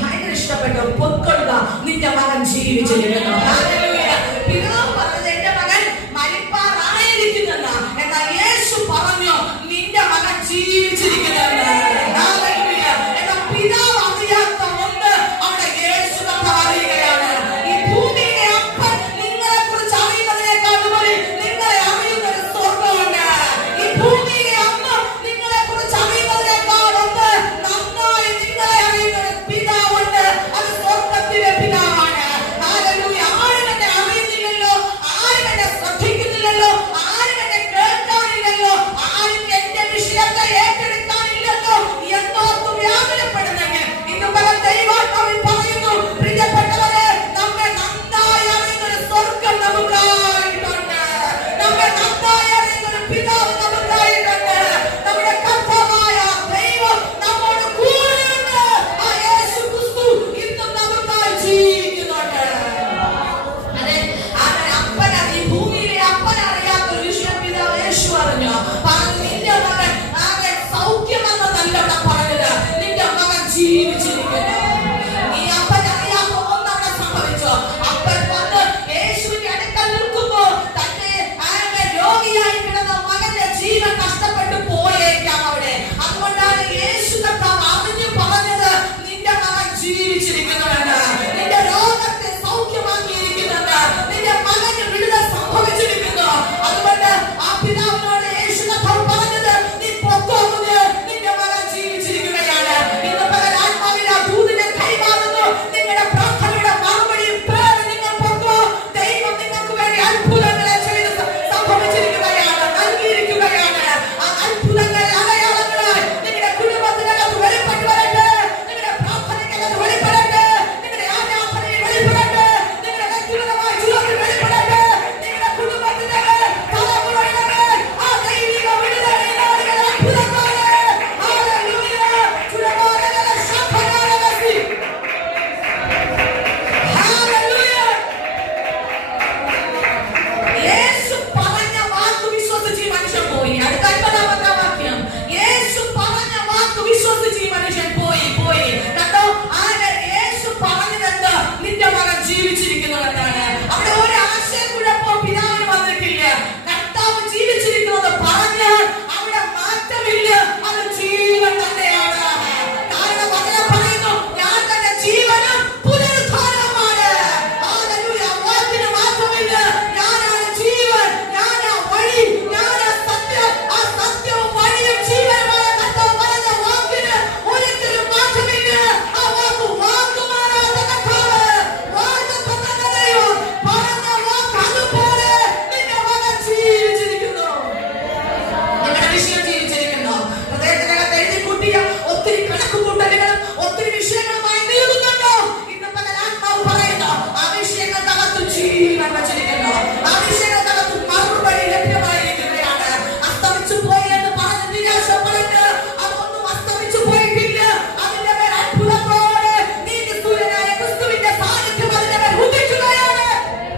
ഭയങ്കര ഇഷ്ടപ്പെട്ടു. പൊക്കൊള്ളുക, നിന്റെ മകൻ ജീവിച്ചിരിക്കുന്നു. പിതാവ് പറഞ്ഞത് എന്റെ മകൻ മരിപ്പാറായിരിക്കുന്നെന്ന. എന്നാൽ യേശു പറഞ്ഞു നിന്റെ മകൻ ജീവിച്ചിരിക്കുന്നെന്ന്. പിതാവ് അറിയാത്ത ഒന്ന് അവിടെ യേശു പറയുകയാണ്. ഈ ഭൂമിയിലെ അപ്പൻ നിങ്ങളെ കുറിച്ച് അറിയുന്നതിനേക്കാൾ ഉപരി നിങ്ങളെ അറിയുന്ന ഒരു സ്വർഗമുണ്ട്. ഈ ഭൂമിയിലെ അമ്മ നിങ്ങളെ കുറിച്ച് അറിയുന്നതിനേക്കാൾ ഒന്ന് നന്നായി നിങ്ങളെ അറിയുന്ന ഒരു പിതാവുണ്ട്. അത് സ്വർഗത്തിലെ പിതാവാണ്. ആരും എന്നെ അറിയുന്നില്ലല്ലോ, ആരും എന്നെ ശ്രദ്ധിക്കുന്നില്ലല്ലോ, ആരും എന്നെ കേൾക്കാനില്ലല്ലോ, ആരും എന്റെ വിഷയത്തെ ഏറ്റെടുക്കാനില്ലല്ലോ എന്നോർത്ത് വ്യാകുലപ്പെടുന്നെങ്കിൽ ഇന്ന് പല ദൈവാത്മാവിൽ പറയുന്നു, പ്രിയപ്പെട്ടവരെ, നമ്മെ നന്നായി അറിയുന്ന ഒരു സ്വർഗം നമുക്കായിട്ടുണ്ട്. നമ്മെ നന്നായി അറിയുന്ന ഒരു പിതാവ് നമുക്കായിട്ടുണ്ട്. നമ്മുടെ കർത്താവായ ദൈവം നമ്മോട് കൂടെയുണ്ട്. ആ യേശു ക്രിസ്തു ഇന്നും നമുക്കായി ജീവിക്കുന്നുണ്ട്. അതെ, ഈ ഭൂമിയിലെ അപ്പനറിയാത്ത ഒരു വിഷയം പിതാവ് യേശു അറിഞ്ഞു. പറഞ്ഞു നിന്റെ മകൻ ആകെ സൗഖ്യമെന്നതല്ല ഇവിടെ പറഞ്ഞത്, നിന്റെ മകൻ ജീവിച്ചു